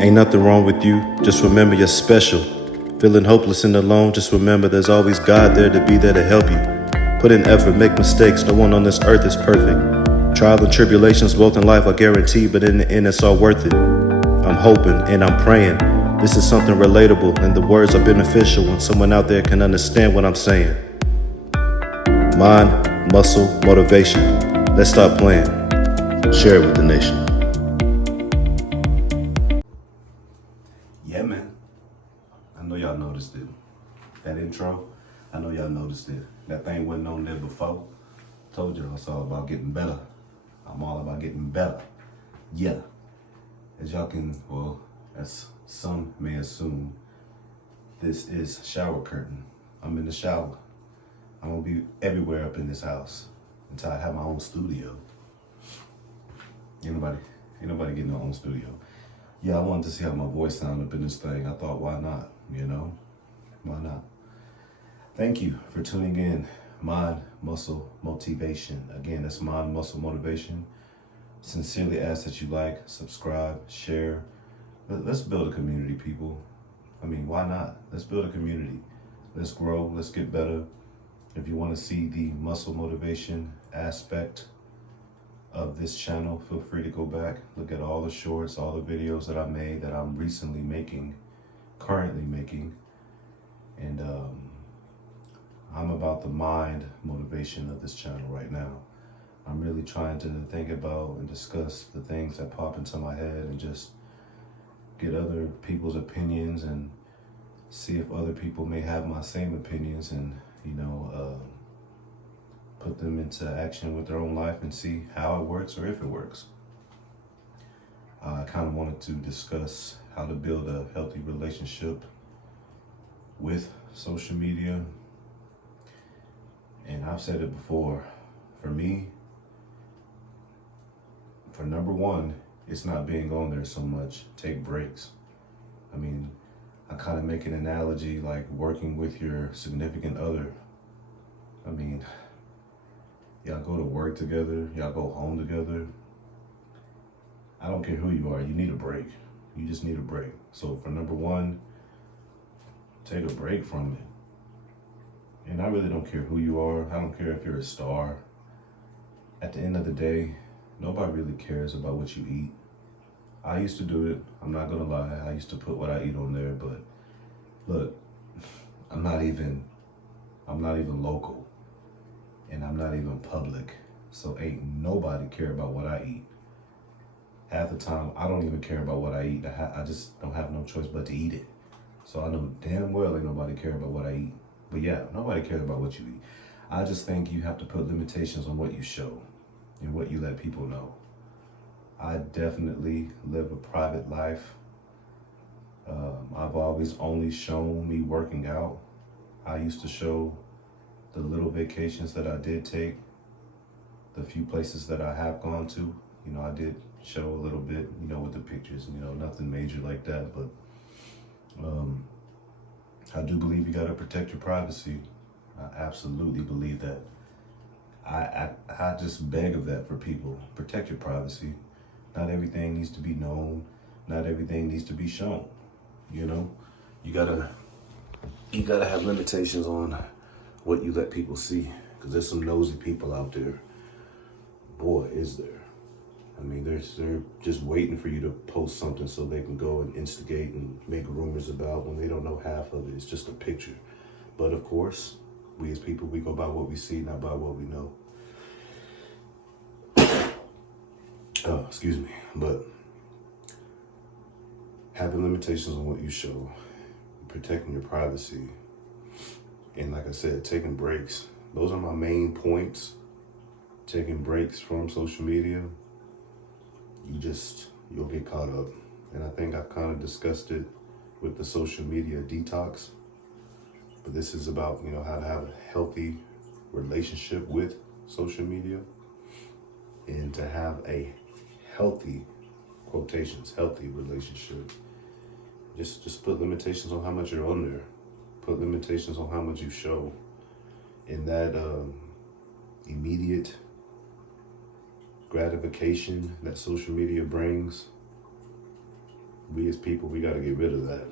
Ain't nothing wrong with you, just remember you're special. Feeling hopeless and alone, just remember there's always God there to be there to help you. Put in effort, make mistakes, no one on this earth is perfect. Trials and tribulations both in life are guaranteed, but in the end it's all worth it. I'm hoping and I'm praying. This is something relatable and the words are beneficial when someone out there can understand what I'm saying. Mind, muscle, motivation. Let's stop playing. Share it with the nation. Yeah, man. I know y'all noticed it. That intro, I know y'all noticed it. That thing wasn't on there before. Told y'all it's all about getting better. I'm all about getting better. Yeah. As y'all can, as some may assume, this is shower curtain. I'm in the shower. I'm gonna be everywhere up in this house until I have my own studio. Ain't nobody getting their own studio. Yeah, I wanted to see how my voice sounded up in this thing. I thought, why not? Why not? Thank you for tuning in. Mind, Muscle, Motivation. Again, that's Mind, Muscle, Motivation. Sincerely ask that you like, subscribe, share. Let's build a community, people. I mean, why not? Let's build a community. Let's grow, let's get better. If you want to see the muscle motivation aspect of this channel, feel free to go back, look at all the shorts, all the videos that I made, that I'm currently making. And I'm about the mind motivation of this channel right now. I'm really trying to think about and discuss the things that pop into my head and just get other people's opinions and see if other people may have my same opinions and, put them into action with their own life and see how it works or if it works. I kind of wanted to discuss how to build a healthy relationship with social media. And I've said it before, for me, for number one, it's not being on there so much. Take breaks. I mean, I kind of make an analogy like working with your significant other. I mean, y'all go to work together, y'all go home together. I don't care who you are, you need a break. You just need a break. So for number one, take a break from it. And I really don't care who you are. I don't care if you're a star. At the end of the day, nobody really cares about what you eat. I used to do it. I'm not gonna lie. I used to put what I eat on there, but look, I'm not even local, and I'm not even public. So ain't nobody care about what I eat. Half the time, I don't even care about what I eat. I just don't have no choice but to eat it. So I know damn well ain't nobody care about what I eat. But yeah, nobody cares about what you eat. I just think you have to put limitations on what you show and what you let people know. I definitely live a private life. I've always only shown me working out. I used to show the little vacations that I did take, the few places that I have gone to. I did show a little bit, with the pictures, nothing major like that. But I do believe you gotta protect your privacy. I absolutely believe that. I just beg of that for people. Protect your privacy. Not everything needs to be known. Not everything needs to be shown. You gotta have limitations on what you let people see, because there's some nosy people out there. Boy, is there. I mean, they're just waiting for you to post something so they can go and instigate and make rumors about when they don't know half of it. It's just a picture. But of course, we as people, we go by what we see, not by what we know. Excuse me. But having limitations on what you show, protecting your privacy, and like I said, taking breaks. Those are my main points. Taking breaks from social media. You'll get caught up. And I think I've kind of discussed it with the social media detox. But this is about, how to have a healthy relationship with social media and to have a healthy, quotations, healthy relationship. Just put limitations on how much you're on there. Put limitations on how much you show. And that immediate gratification that social media brings, we as people, we got to get rid of that.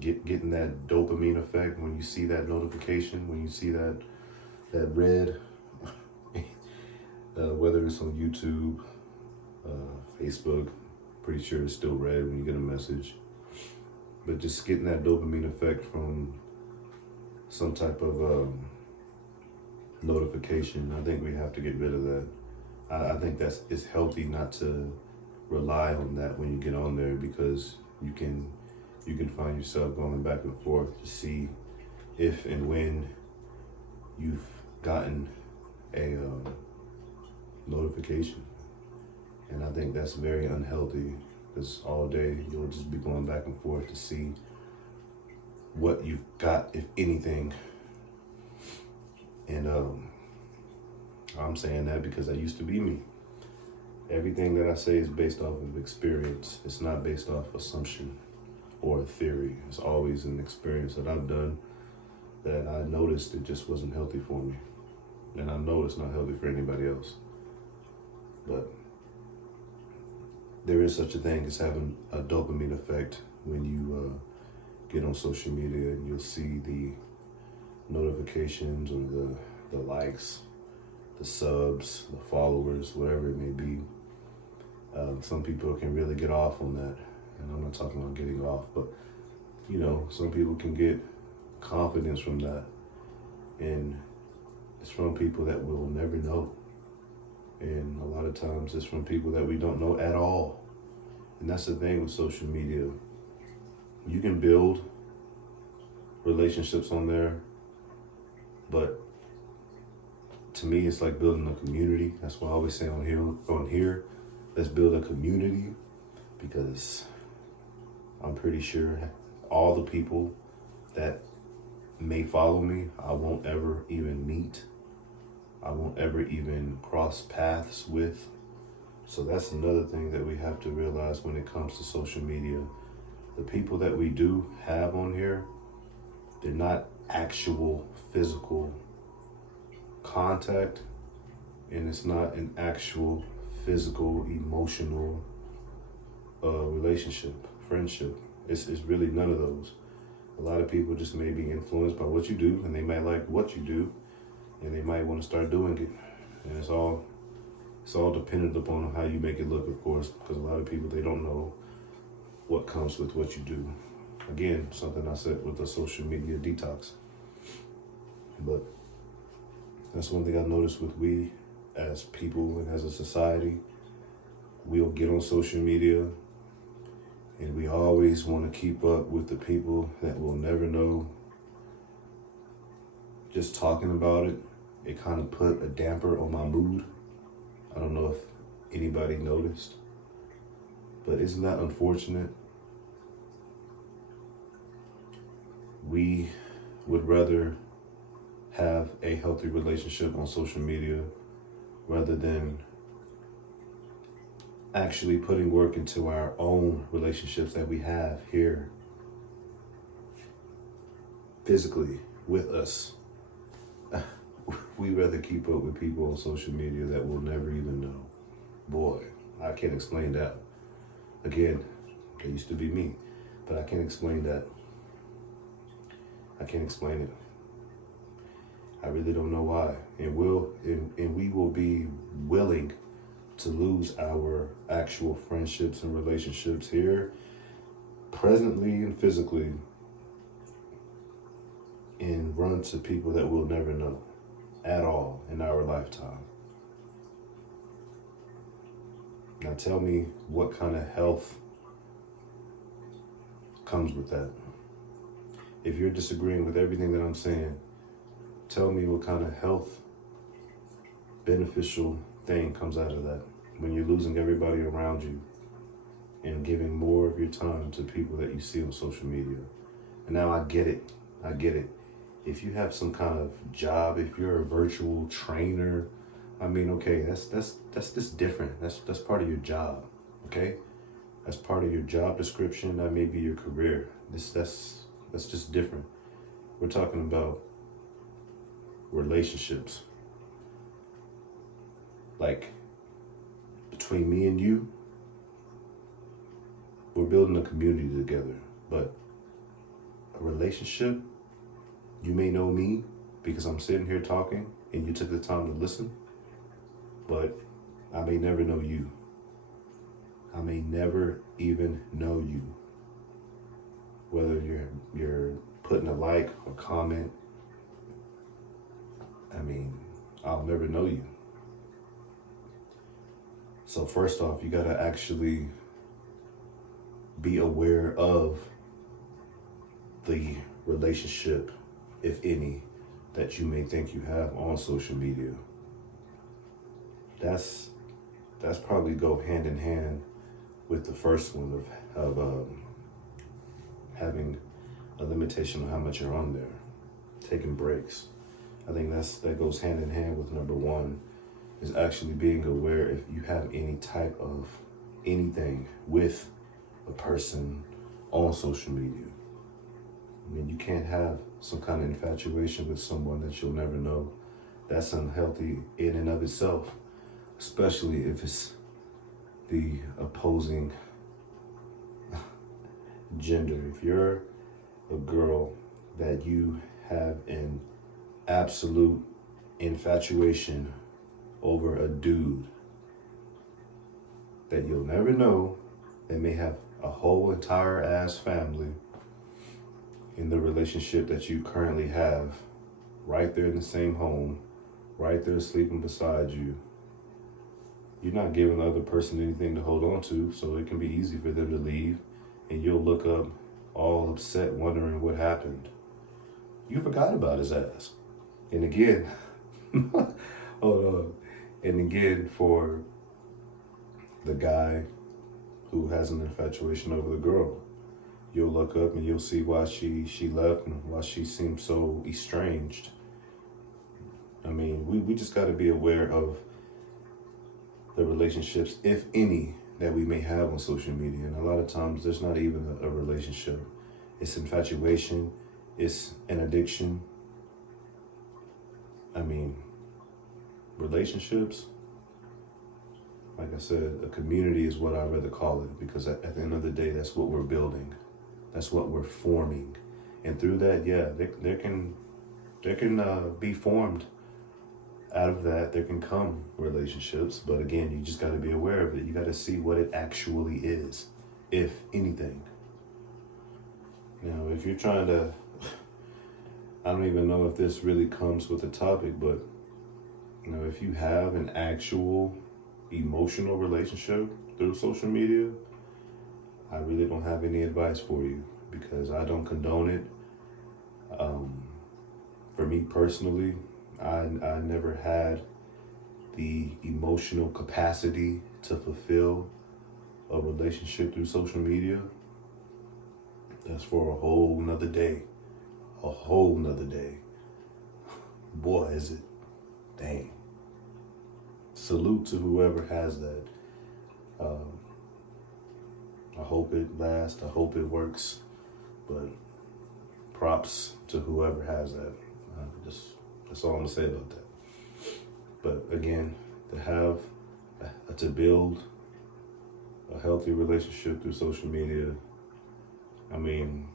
Getting that dopamine effect when you see that notification, when you see that red, whether it's on YouTube, Facebook, pretty sure it's still red when you get a message. But just getting that dopamine effect from some type of notification, I think we have to get rid of that. I think it's healthy not to rely on that when you get on there, because you can find yourself going back and forth to see if and when you've gotten a notification. And I think that's very unhealthy, because all day you'll just be going back and forth to see what you've got, if anything. And I'm saying that because that used to be me. Everything that I say is based off of experience. It's not based off assumption or a theory. It's always an experience that I've done that I noticed it just wasn't healthy for me. And I know it's not healthy for anybody else. But there is such a thing as having a dopamine effect when you get on social media and you'll see the notifications or the likes, the subs, the followers, whatever it may be. Some people can really get off on that. And I'm not talking about getting off, but some people can get confidence from that. And it's from people that we'll never know. And a lot of times it's from people that we don't know at all. And that's the thing with social media. You can build relationships on there, but to me, it's like building a community. That's why I always say on here, let's build a community, because I'm pretty sure all the people that may follow me, I won't ever even meet. I won't ever even cross paths with. So that's another thing that we have to realize when it comes to social media. The people that we do have on here, they're not actual physical contact, and it's not an actual physical, emotional relationship, friendship. It's really none of those. A lot of people just may be influenced by what you do, and they might like what you do, and they might want to start doing it. And it's all dependent upon how you make it look, of course, because a lot of people, they don't know what comes with what you do. Again, something I said with the social media detox. But that's one thing I noticed with we as people and as a society. We'll get on social media and we always want to keep up with the people that we'll never know. Just talking about it, it kind of put a damper on my mood. I don't know if anybody noticed, but isn't that unfortunate? We would rather have a healthy relationship on social media rather than actually putting work into our own relationships that we have here physically with us. We rather keep up with people on social media that we'll never even know. Boy, I can't explain that. Again, it used to be me, but I can't explain that. I can't explain it. I really don't know why. And we will be willing to lose our actual friendships and relationships here, presently and physically, and run to people that we'll never know at all in our lifetime. Now tell me what kind of health comes with that. If you're disagreeing with everything that I'm saying, tell me what kind of health beneficial thing comes out of that when you're losing everybody around you and giving more of your time to people that you see on social media. And now I get it. If you have some kind of job, if you're a virtual trainer, I mean, okay, that's just different. That's part of your job, okay? That's part of your job description. That may be your career. That's just different. We're talking about relationships. Like between me and you, we're we're building a community together. But a relationship, you may know me because I'm sitting here talking and you took the time to listen, but I may never know you. I may never even know you. Whether you're putting a like or comment, I mean, I'll never know you. So first off, you gotta actually be aware of the relationship, if any, that you may think you have on social media. That's probably go hand in hand with the first one of having a limitation on how much you're on there, taking breaks. I think that goes hand in hand with number one, is actually being aware if you have any type of anything with a person on social media. I mean, you can't have some kind of infatuation with someone that you'll never know. That's unhealthy in and of itself, especially if it's the opposing gender. If you're a girl that you have an absolute infatuation over a dude that you'll never know, they may have a whole entire ass family in the relationship that you currently have, right there in the same home, right there sleeping beside you. You're not giving the other person anything to hold on to, so it can be easy for them to leave, and you'll look up all upset, wondering what happened. You forgot about his ass. And again, hold on. And again, for the guy who has an infatuation over the girl, you'll look up and you'll see why she left and why she seemed so estranged. I mean, we just got to be aware of the relationships, if any, that we may have on social media. And a lot of times there's not even a relationship. It's infatuation. It's an addiction. I mean, relationships, like I said, a community is what I'd rather call it, because at the end of the day, that's what we're building. That's what we're forming. And through that, yeah, there can be formed out of that. There can come relationships, but again, you just got to be aware of it. You got to see what it actually is, if anything. Now, if you're trying to, I don't even know if this really comes with the topic, but if you have an actual emotional relationship through social media, I really don't have any advice for you, because I don't condone it. For me personally, I never had the emotional capacity to fulfill a relationship through social media. That's for a whole nother day. A whole nother day. Boy, is it. Dang. Salute to whoever has that. I hope it lasts. I hope it works. But props to whoever has that. That's all I'm going to say about that. But again, to build a healthy relationship through social media, I mean,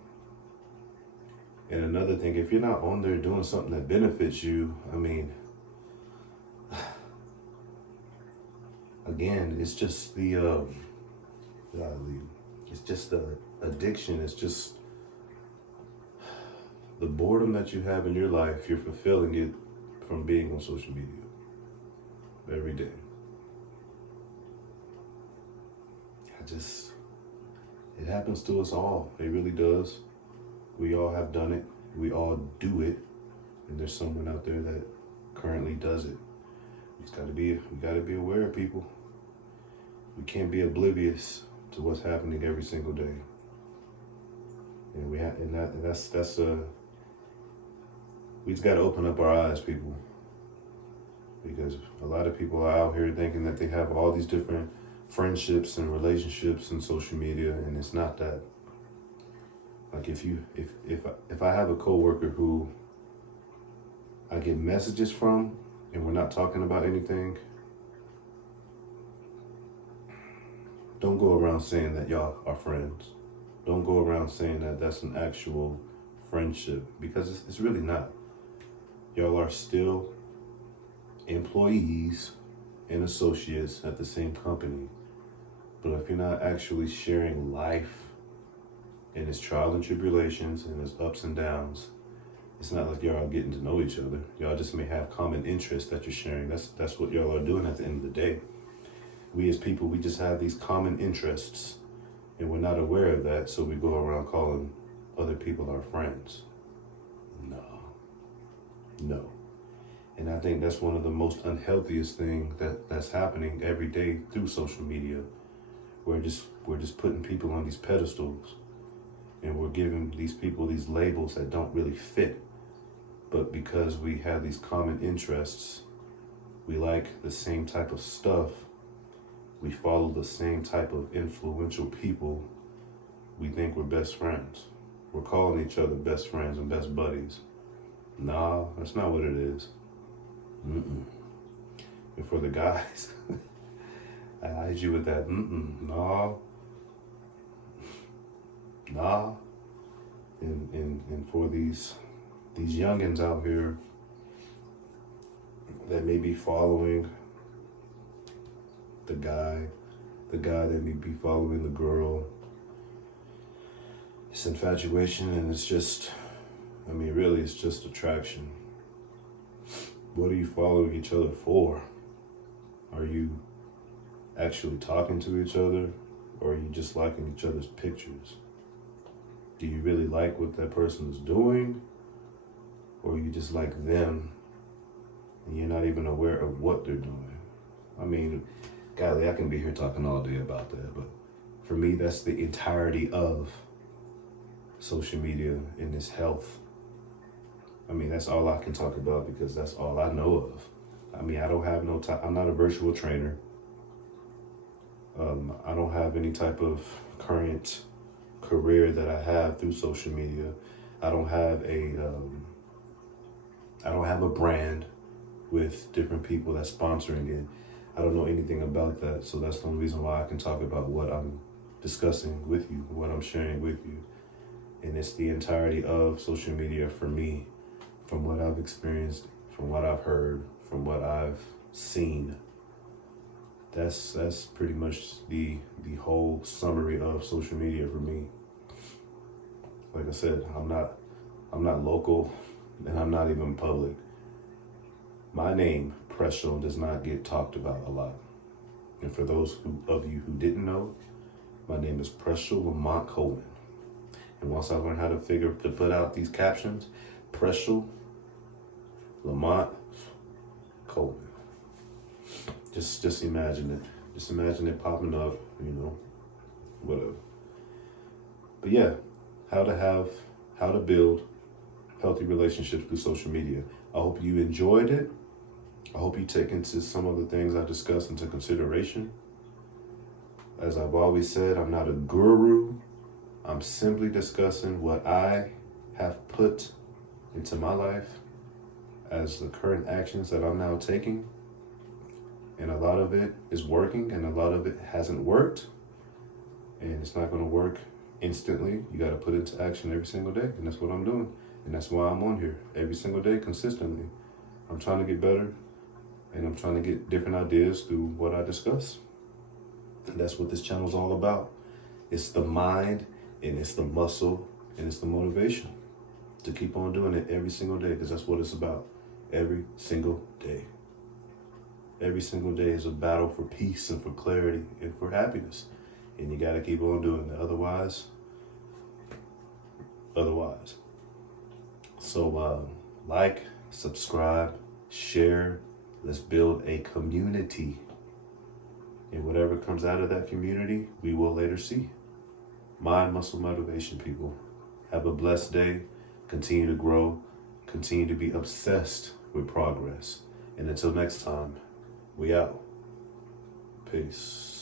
and another thing, if you're not on there doing something that benefits you, I mean, again, it's just the addiction. It's just the boredom that you have in your life. You're fulfilling it from being on social media every day. It happens to us all. It really does. We all have done it. We all do it. And there's someone out there that currently does it. We gotta be aware of people. We can't be oblivious to what's happening every single day. And we just gotta open up our eyes, people. Because a lot of people are out here thinking that they have all these different friendships and relationships in social media, and it's not that. Like if I have a coworker who I get messages from and we're not talking about anything, Don't go around saying that y'all are friends. Don't go around saying that that's an actual friendship, because it's really not. Y'all are still employees and associates at the same company. But if you're not actually sharing life and its trials and tribulations and its ups and downs, it's not like y'all are getting to know each other. Y'all just may have common interests that you're sharing. That's what y'all are doing at the end of the day. We as people, we just have these common interests, and we're not aware of that, so we go around calling other people our friends. No. And I think that's one of the most unhealthiest things that's happening every day through social media. We're just putting people on these pedestals, and we're giving these people these labels that don't really fit. But because we have these common interests, we like the same type of stuff, we follow the same type of influential people, we think we're best friends. We're calling each other best friends and best buddies. Nah, that's not what it is. And for the guys, I hit you with that. Nah. And for these youngins out here that may be following the guy that may be following the girl, it's infatuation, and it's just, really it's just attraction. What are you following each other for? Are you actually talking to each other, or are you just liking each other's pictures? Do you really like what that person is doing, or you just like them and you're not even aware of what they're doing? Golly, I can be here talking all day about that, but for me, that's the entirety of social media and its health. That's all I can talk about, because that's all I know of. I don't have no time. I'm not a virtual trainer. I don't have any type of current career that I have through social media. I don't have a brand with different people that's sponsoring it. I don't know anything about that, so that's the only reason why I can talk about what I'm discussing with you, what I'm sharing with you. And it's the entirety of social media for me, from what I've experienced, from what I've heard, from what I've seen. That's pretty much the whole summary of social media for me. Like I said, I'm not local, and I'm not even public. My name, Pressure, does not get talked about a lot. And for those of you who didn't know, my name is Pressure Lamont Coleman. And once I learned how to put out these captions, Pressure Lamont Coleman. Just imagine it. Just imagine it popping up, whatever. But yeah, how to build healthy relationships through social media. I hope you enjoyed it. I hope you take into some of the things I discussed into consideration. As I've always said, I'm not a guru. I'm simply discussing what I have put into my life as the current actions that I'm now taking. And a lot of it is working, and a lot of it hasn't worked. And it's not going to work instantly. You got to put it into action every single day. And that's what I'm doing. And that's why I'm on here every single day consistently. I'm trying to get better, and I'm trying to get different ideas through what I discuss. And that's what this channel is all about. It's the mind, and it's the muscle, and it's the motivation to keep on doing it every single day, because that's what it's about. Every single day. Every single day is a battle for peace and for clarity and for happiness. And you got to keep on doing it. Otherwise. So like, subscribe, share. Let's build a community. And whatever comes out of that community, we will later see. Mind, muscle, motivation, people. Have a blessed day. Continue to grow. Continue to be obsessed with progress. And until next time, we out. Peace.